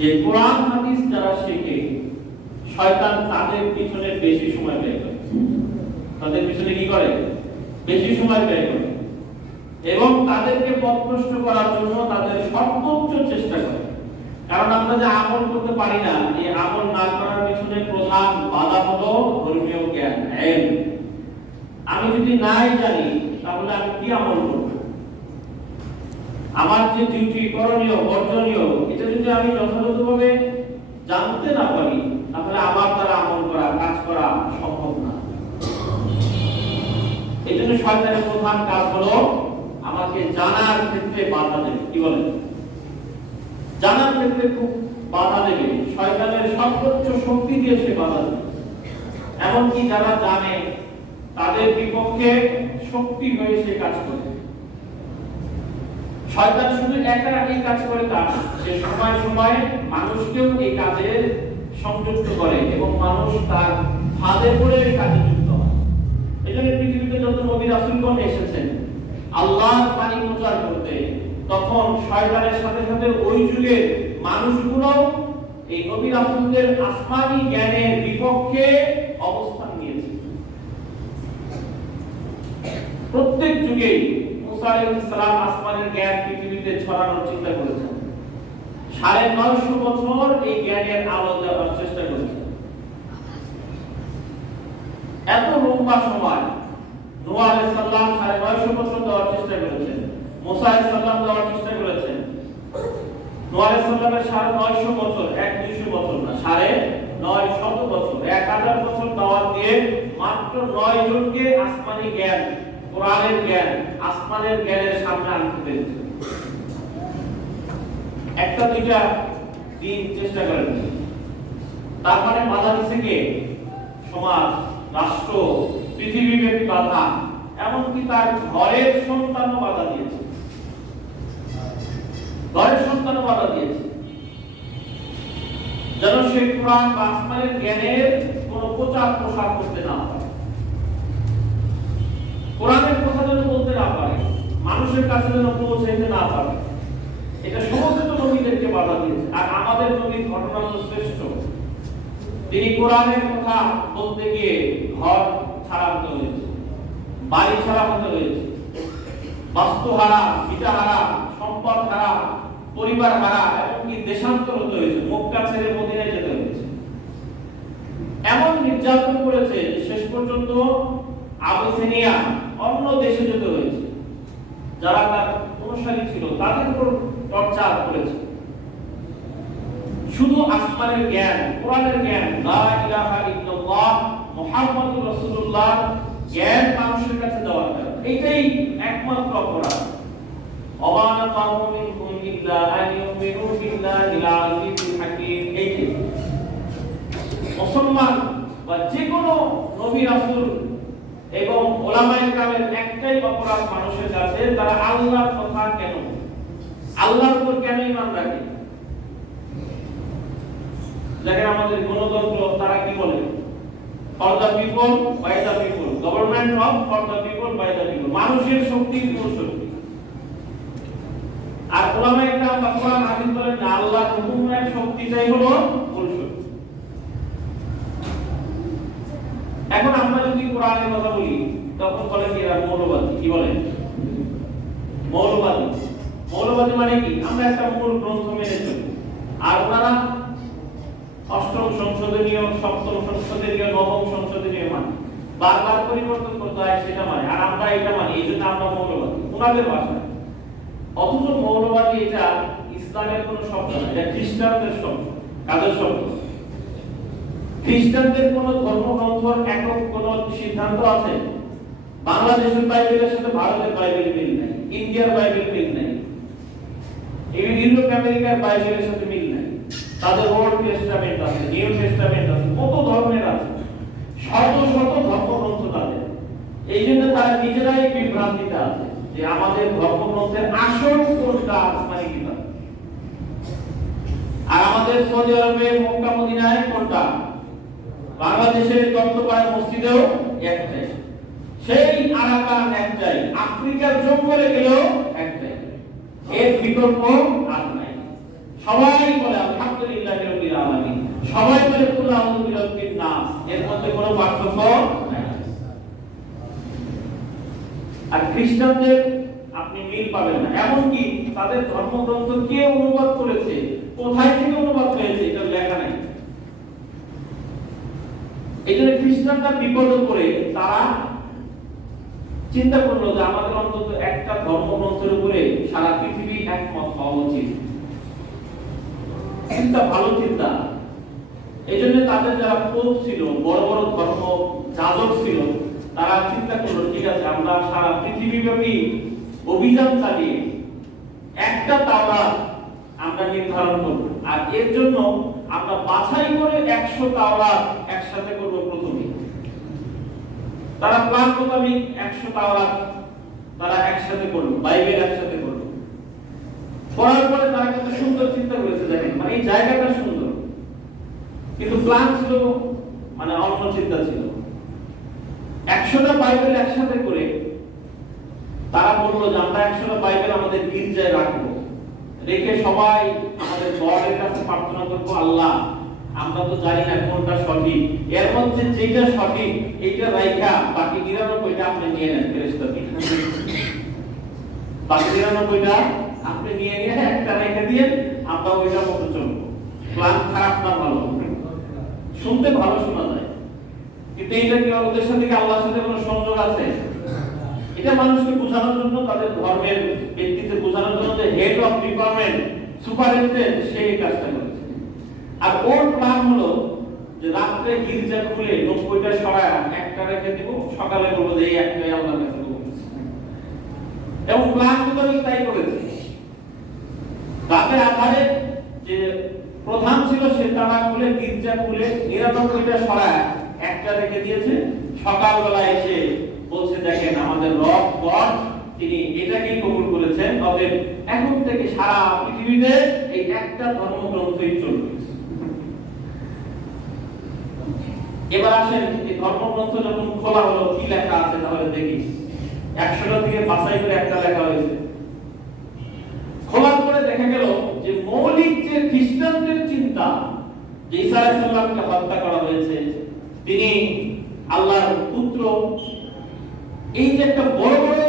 যে কোরআন হাদিস যারা শেখে শয়তান তাদের পিছনে বেশি সময় ব্যয় করে, তাদের পিছনে কি করে, বেশি সময় ব্যয় করে এবং তাদেরকে পথভ্রষ্ট করার জন্য তাদের সর্বোচ্চ চেষ্টা করে। কারণ আমরা যে আমল করতে পারি না, এই আমল না করার পিছনে প্রধান বাধা হলো ধর্মীয় জ্ঞান। আমি যদি নাই জানি তাহলে আমি কি আমল করব? আমার যে ডিউটি, করণীয়, বর্জনীয়, এটা যদি আমি যথাযথভাবে জানতে না পারি তাহলে আমার দ্বারা আমল করা, কাজ করা সম্ভব না। এই জন্য শয়তানের প্রধান কাজ হলো আমাকে জানার ক্ষেত্রে বাধা দেবে। কি বলেন? জানার ক্ষেত্রে খুব বাধা দেবে, শয়তানের সর্বোচ্চ শক্তি দিয়ে সে বাধা দেবে। এমনকি যারা জানে তাদের বিপক্ষে শক্তি হয়ে সে কাজ করে। শয়তান শুধু একা এই কাজ করে তা না, সে সময় সময় মানুষকেও এই কাজে সংযুক্ত করে এবং মানুষ তার ফাঁদে পড়ে এই কাজে যুক্ত হয়। এজন্য পৃথিবীতে যত নবী রাসূলগণ এসেছেন আল্লাহর বাণী প্রচার করতে, তখন শয়তানের সাথে সাথে ওই যুগের মানুষগুলো এই নবী রাসূলদের আসমানী জ্ঞানের বিপক্ষে অবস্থান নিয়েছে। প্রত্যেক যুগে মুসা আলাইহিস সালাম আসমানের জ্ঞান পৃথিবীতে ছড়ানোর চিন্তা করেছেন। 950 বছর এই জ্ঞানের আলো দেওয়ার চেষ্টা করেছেন। এত লম্বা সময় নূহ আলাইহিস সালাম 950 বছর দেওয়ার চেষ্টা করেছেন, মুসা আলাইহিস সালাম দেওয়ার চেষ্টা করেছেন। নূহ আলাইহিস সালামের 950 বছর, 1-200 বছর না, 950 বছর, 1000 বছর দাওয়াত দিয়ে মাত্র 9 জনকে আসমানি জ্ঞান, কোরআনের জ্ঞান, আসমানের জ্ঞানের সামনে আনতে পেরেছে। একটা দুইটা দিন চেষ্টা করেন, তার মানে বাধা দিচ্ছে কে? সমাজ, রাষ্ট্র, পৃথিবীব্যাপী বাধা, এমনকি তার ঘরের সন্তানও বাধা দিয়েছে। ঘরের সন্তানও বাধা দিয়েছে যেন সে কোরআন বা আসমানের জ্ঞানের কোন প্রচার প্রসার করতে না পারে, কোরআনের কথা যেন বলতে না পারে, মানুষের কাছে যেন পৌঁছাইতে না পারে। এটা সমস্ত নবীদেরকে বাধা দিয়েছে। আর আমাদের নবীর ঘটনা তো শ্রেষ্ঠ। তিনি কোরআনের কথা বলতে গিয়ে ঘর ছাড়া হতে হয়েছে, বাড়ি ছাড়া হতে হয়েছে, বাস্তু হারা, পিতা হারা, সম্পদ হারা, পরিবার হারা, এমনকি দেশান্তর হতে হয়েছে, মক্কা ছেড়ে মদিনায় যেতে হয়েছে। এমন নির্যাতন করেছে শেষ পর্যন্ত আবিসিনিয়া, অন্য দেশে যেতে হয়েছে। যারা তার অনুসারী ছিল তাদের উপর টর্চার করেছে। শুধু আসমানের জ্ঞান, কোরআনের জ্ঞান, লা ইলাহা ইল্লাল্লাহ মুহাম্মাদুর রাসূলুল্লাহ জ্ঞান মানুষের কাছে দেওয়া দরকার। এটাই একমাত্র অপরাধ। ওয়ামা কামু মিনহুম ইল্লা আন ইউমিনু বিল্লাহিল আজিজিল হাকীম। এই মুসলমান বা যে কোনো নবী রাসূল এবং ওলামায়ে কেরামের একটাই অপরাধ মানুষের কাছে, তারা আল্লাহর কথা কেন, আল্লাহর উপর কেন ঈমান রাখে। দেখেন আমাদের গণতন্ত্র, তারা কি বলে? For the people, by the people, government of for the people, by the people. মানুষের শক্তি, মূল শক্তি। আর ওলামায়ে কেরাম বা কোরআন হাদিস বলেন না, আল্লাহর হুকুমের শক্তিটাই হলো মূল শক্তি। এখন আমরা যদি কোরআনের কথা বলি তখন বলেন এরা মৌলবাদী। কি বলেন? মৌলবাদী। মৌলবাদী মানে কি? আমরা একটা মূল গ্রন্থ মেনে চলি, আর ওনারা অষ্টম সংশোধনীয়, সপ্তম সংশোধনীয়, নবম সংশোধনীয় মানে বারবার পরিবর্তন করতে হয় সেটা মানে, আর আমরা এটা মানি, এই জন্য আমরা মৌলবাদী ওনাদের ভাষায়। অথচ মৌলবাদী এটা ইসলামের কোনো শব্দ না, এটা খ্রিস্টানদের শব্দ। কাদের শব্দ? খ্রিস্টানদের কোন ধর্মগ্রন্থর একক কোন সিদ্ধান্ত আছে? বাংলাদেশের বাইবেলের সাথে ভারতের বাইবেল মিল নাই, ইন্ডিয়ার বাইবেল মিল নাই, ইউরোপ আমেরিকার বাইবেলের সাথে মিল নাই। তাদের ওল্ড টেস্টামেন্ট আছে, নিউ টেস্টামেন্ট আছে, কত ধর্মের আছে, শত শত ধর্মগ্রন্থ তাদের। এই জন্য তারা নিজেরাই বিভ্রান্তিতে আছে যে আমাদের ধর্মগ্রন্থের আসল কোনটা, আসমানি কিতাব, আর আমাদের সৌদি আরবের মক্কা মদিনায় কোনটা, বাংলাদেশের দত্তপাড়া মসজিদেও একটাই, সেই আরাকান একটাই, আফ্রিকার জঙ্গলে গেলেও একটাই, এর বিকল্প আর নাই। সবাই বলে আলহামদুলিল্লাহ সবাই বলে কুল আউযু বিরাব্বিন নাস, এর মধ্যে কোনো পার্থক্য নাই। আর খ্রিস্টানদের আপনি মিল পাবেন না, এমনকি তাদের ধর্মগ্রন্থ কে অনুবাদ করেছে, কোথায় থেকে অনুবাদ হয়েছে, এটা লেখা নাই। এই জন্য খ্রিস্টানরা বিপদে পড়ে তারা চিন্তা করলো যে আমাদের অন্তত একটা ধর্মগ্রন্থের উপরে সারা পৃথিবী একমত হওয়া উচিত। চিন্তা, ভালো চিন্তা। এই জন্য তাদের যারা পোপ ছিল, বড় বড় ধর্ম যাজক ছিল, তারা চিন্তা করলো ঠিক আছে, আমরা সারা পৃথিবীব্যাপী অভিযান চালিয়ে একটা তাওরাত আমরা নির্ধারণ করব, আর এর জন্য আমরা বাছাই করে 100 তাওরাত একসাথে করব প্রথমে। তারা প্ল্যান মোতাবেক 100 তাওরাত তারা একসাথে করলো, বাইবেল একসাথে করলো। করার পরে তারা কিন্তু সুন্দর চিন্তা করেছে, দেখেন মানে এই জায়গাটা সুন্দর, কিন্তু প্ল্যান ছিল মানে অন্য চিন্তা ছিল। 100টা বাইবেল একসাথে করে তারা বললো যে আমরা 100টা বাইবেল আমাদের গির্জায় রাখবো, রেখে সবাই আমাদের গডের কাছে প্রার্থনা করবো, আল্লাহ আমরা তো জানি না কোনটা সঠিক, এর মধ্যে যেটা সঠিক এইটা রাইখা বাকি 99টা আপনি নিয়ে নেন ফেরেশতা, বাকি 99টা আপনি নিয়ে একটা রাইখা দিয়ে আমরা ওইটা মতো চলবো। প্ল্যান খারাপ না ভালো? শুনতে ভালো শোনা যায়, কিন্তু এইটা কি ওদের সাথে কি আল্লাহর সাথে কোনো সংযোগ আছে? এটা মানুষকে বোঝানোর জন্য, তাদের ধর্মের ব্যক্তিত্ব বোঝানোর জন্য যে হেড অফ ডিপার্টমেন্ট, সুপারিনটেন্ডেন্ট, সেই কাজটা করেছে। আর ওর প্ল্যান হলো যে রাত্রে গির্জা খুলে 90টা সরায় একটা রেখে দিব, সকালে বলবো যে এই একটাই আল্লাহর কাছে দেবো। এবং প্ল্যান মোতাবেক তাই করেছে। রাতের আধারে যে প্রধান ছিল সে তারা খুলে গির্জা খুলে 99টা সরায় একটা রেখে দিয়েছে, সকালবেলা এসে বলছে দেখেন আমাদের রব গড তিনি এটাকেই কবুল করেছেন, তবে এখন থেকে সারা পৃথিবীতে এই একটা ধর্মগ্রন্থই চলবে। এবার আসেন এই ধর্মগ্রন্থ যখন খোলা হলো কি লেখা আছে তাহলে দেখি। 100টা থেকে বাছাই করে একটা লেখা হয়েছে। খোলার পরে দেখা গেল যে মৌলিক যে খ্রিস্টানদের চিন্তা যে ঈসা আলাইহিস সালামকে হত্যা করা হয়েছে, তিনি আল্লাহর পুত্র, এই যে একটা বড় বড়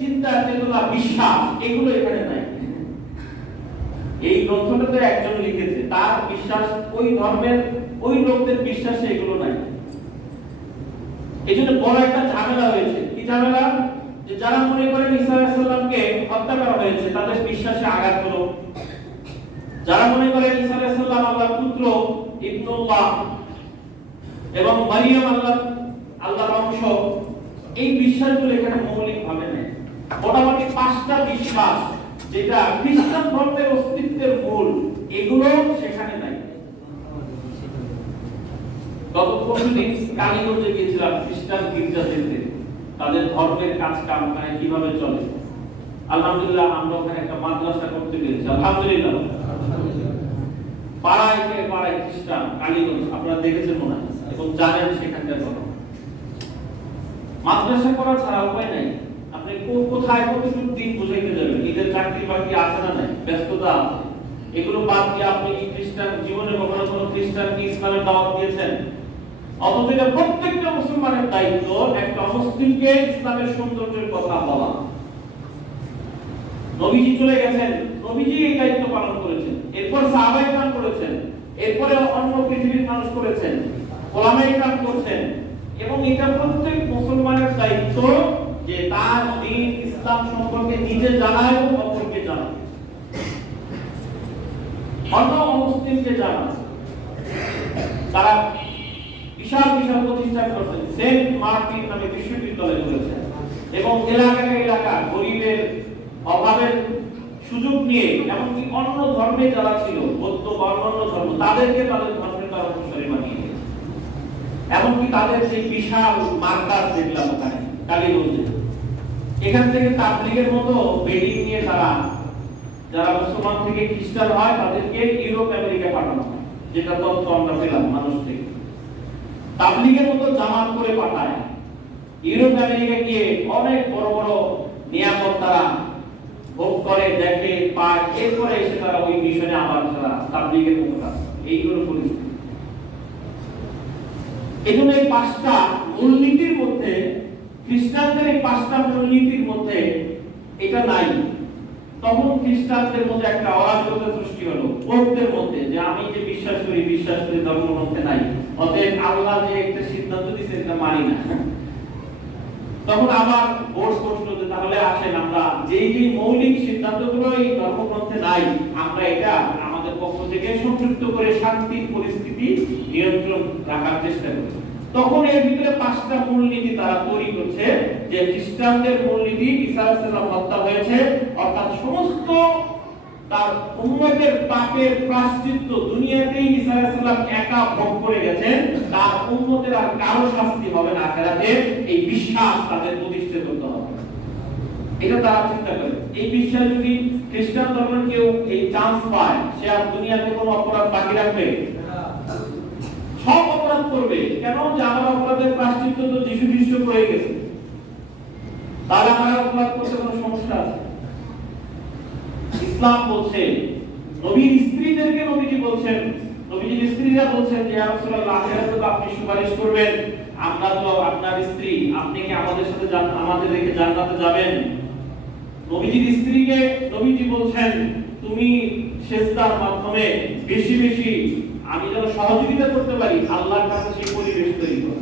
চিন্তা চেতনা বিশ্বাস, এগুলো এখানে নাই। এই গ্রন্থটাতে একজন লিখেছে, তার বিশ্বাস ওই ধর্মের ওই লোকদের বিশ্বাসে এগুলো নাই। এই জন্য বড় একটা ঝামেলা হয়েছে। কি ঝামেলা? যে যারা মনে করেন ঈসা আলাইহিস সালামকে হত্যা করা হয়েছে তাদের বিশ্বাসে আঘাত হলো। যারা মনে করেন ঈসা আলাইহিস সালাম আল্লাহর পুত্র, ইবনুল্লাহ, এবং মারিয়াম আল্লাহর অংশ, এই বিশ্বাসগুলো এখানে মৌলিক ভাবে নেই। মোটামুটি 5টা বিশ্বাস যেটা খ্রিস্টান ধর্মের অস্তিত্বের মূল, এগুলো সেখানে নাই। গত পরশুদিন কালীগঞ্জে গিয়েছিলাম খ্রিস্টান গির্জা দেখতে, তাদের ধর্মের কাজ কাম মানে কিভাবে চলে। আলহামদুলিল্লাহ আমরা ওখানে একটা মাদ্রাসা করতে পেরেছি, আলহামদুলিল্লাহ। পাড়ায় পাড়ায় খ্রিস্টান, কালীগঞ্জ আপনারা দেখেছেন মনে হয় এবং জানেন সেখানকার কথা। মাদ্রাসা করা ছাড়া উপায় নাই। আপনি কোথায় কতটুকু দিন বুঝাইতে যাবেন? নিজের চাকরি বাকরি আছে না নাই, ব্যস্ততা আছে, এগুলো বাদ দিয়ে আপনি কি খ্রিস্টান জীবনে কখনো কোনো খ্রিস্টানকে ইসলামের দাওয়াত দিয়েছেন? অথচ এটা প্রত্যেকটা মুসলমানের দায়িত্ব একটা অমুসলিমকে ইসলামের সৌন্দর্যের কথা বলা। নবীজি চলে গেছেন, নবীজি এই দায়িত্ব পালন করেছেন, এরপর সাহাবায়ে কেরাম করেছেন, এরপরে অন্য পৃথিবীর মানুষ করেছেন, ওলামায়ে কেরাম করছেন, এবং এটা প্রত্যেক মুসলমানের দায়িত্ব যে তার দ্বীন ইসলাম সম্পর্কে নিজে জানায় এবং অপরকে জানায়, অন্য অমুসলিমকে জানায়। তারা বিশাল বিশাল প্রতিষ্ঠান করেছেন, সেন্ট মার্টিন নামে বিশ্ববিদ্যালয় করেছেন, এবং এলাকা গরিবের অভাবের সুযোগ নিয়ে এমনকি অন্য ধর্মে যারা ছিল, বৌদ্ধ বা অন্যান্য ধর্ম, তাদেরকে তাদের ধর্মের তারা অনুসারী বানিয়ে দিয়েছে। এমনকি তাদের যে বিশাল মার্কাজ দেখলাম ওখানে কালীগঞ্জে, এখান থেকে তাবলীগের মতো বেডিং নিয়ে তারা যারা মুসলমান থেকে খ্রিস্টান হয় তাদেরকে ইউরোপ আমেরিকা পাঠানো হয়, যেটা তথ্য আমরা পেলাম মানুষ থেকে। তাবলীগের মতো জামাত করে পাঠায়, ইউরোপ আমেরিকা গিয়ে অনেক বড় বড় নিয়ামত তারা ভোগ করে, দেখে, পায়, এরপরে এসে তারা ওই মিশনে আবার তারা তাবলীগের মতো কাজ। এইগুলো পরিস্থিতি। এজন্য এই পাঁচটা মূলনীতির মধ্যে, খ্রিস্টানদের এই পাঁচটা মূলনীতির মধ্যে এটা নাই। তখন খ্রিস্টানদের মধ্যে একটা অরাজকতা সৃষ্টি হলো পোপদের মধ্যে, যে আমি যে বিশ্বাস করি ধর্মগ্রন্থে নাই, অতএব আল্লাহ যে একটা সিদ্ধান্ত দিয়েছে এটা মানি না। তখন আবার বোর্ড বসলো যে তাহলে আসেন আমরা যেই মৌলিক সিদ্ধান্তগুলো এই ধর্মগ্রন্থে নাই, আমরা এটা আমাদের পক্ষ থেকে সংযুক্ত করে শান্তির পরিস্থিতি নিয়ন্ত্রণ রাখার চেষ্টা করি। তখন এর ভিতরে পাঁচটা মূলনীতি তারা তৈরি করছে, যে খ্রিস্টানদের মূলনীতি ঈসা আলাইহিস সালাম হত্যা হয়েছে, অর্থাৎ সমস্ত তার উম্মতের পাপের প্রায়শ্চিত্ত দুনিয়াতেই ঈসা আলাইহিস সালাম একা ভোগ করে গেছেন, তার উম্মতের আর কারো শাস্তি হবে না আখিরাতে, এই বিশ্বাস তাদের প্রতিষ্ঠিত করতে হবে। এটা তারা চিন্তা করে। এই বিশ্বাস যদি খ্রিস্টান ধর্মের কেউ এই চান্স পায়, সে আর দুনিয়াতে কোনো অপরাধ বাকি রাখবে? সব অপরাধ করবে। কেন? যে আমার অপরাধের প্রায়শ্চিত্ত তো যীশু খ্রিস্ট করে গেছে, তাহলে আমার অপরাধ করতে কোনো সমস্যা আছে? ইসলাম বলছে, নবীর স্ত্রীদেরকে নবীজি বলছেন, নবীজির স্ত্রীরা বলছেন যে ইয়া রাসূলুল্লাহ, আখিরাতে তো আপনি সুপারিশ করবেন, আমরা তো আপনার স্ত্রী, আপনি কি আমাদের সাথে আমাদের রেখে জান্নাতে যাবেন? নবীজির স্ত্রীকে নবীজি বলছেন, তুমি সিজদার মাধ্যমে বেশি বেশি আমি যেন সহযোগিতা করতে পারি, আল্লাহর কাছে সেই পরিবেশ তৈরি করো।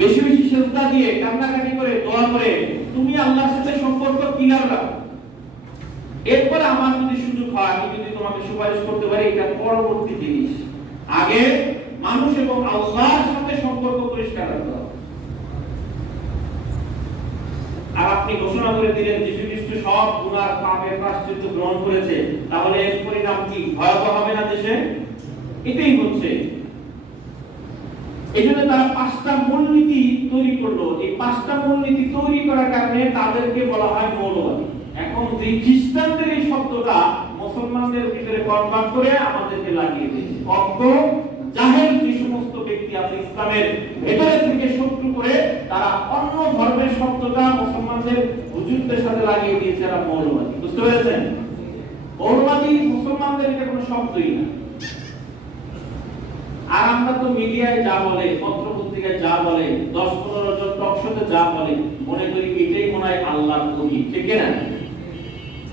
বেশি বেশি সিজদা দিয়ে কান্নাকাটি করে দোয়া করে তুমি আল্লাহর সাথে সম্পর্ক ক্লিয়ার রাখো। এরপরে আমার যদি সুযোগ হয়, আমি যদি তোমাকে সুপারিশ করতে পারি, এটা পরবর্তী জিনিস। আগে মানুষ এবং আল্লাহর সাথে সম্পর্ক পরিষ্কার রাখতে হবে। আর আপনি ঘোষণা করে দিলেন যীশু খ্রিস্ট সব গুনাহ পাপের প্রায়শ্চিত্ত গ্রহণ করেছে, তাহলে এর পরিণাম কি ভয়াবহ হবে না দেশে? এটাই হচ্ছে। এজন্য তারা পাঁচটা মূলনীতি তৈরি করলো। এই পাঁচটা মূলনীতি তৈরি করার কারণে তাদেরকে বলা হয় মৌলবাদী। এখন যে খ্রিস্টানদের এই শব্দটা মুসলমানদের ভিতরে কনভার্ট করে আমাদেরকে লাগিয়ে দিয়েছে। অজ্ঞ জাহেল যে সমস্ত ব্যক্তি আছে ইসলামের ভেতরে থেকে শত্রু করে তারা অন্য ধর্মের শব্দটা মুসলমানদের হুজুরদের সাথে লাগিয়ে দিয়েছে, এরা মৌলবাদী। বুঝতে পেরেছেন? মৌলবাদী মুসলমানদের এটা কোনো শব্দই না। আর আমরা তো মিডিয়ায় যা বলে, পত্র পত্রিকায় যা বলে, 10-15 জন টক শোতে যা বলে, মনে করি এটাই মনে হয় আল্লাহর ওহী, ঠিক না?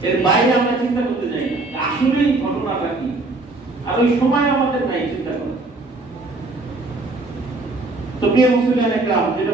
এর বাইরে আমরা চিন্তা করতে যাই না আসলেই ঘটনাটা কি, আর ওই সময় আমাদের নাই চিন্তা করা। তো প্রিয় মুসলিম একরাম, যেটা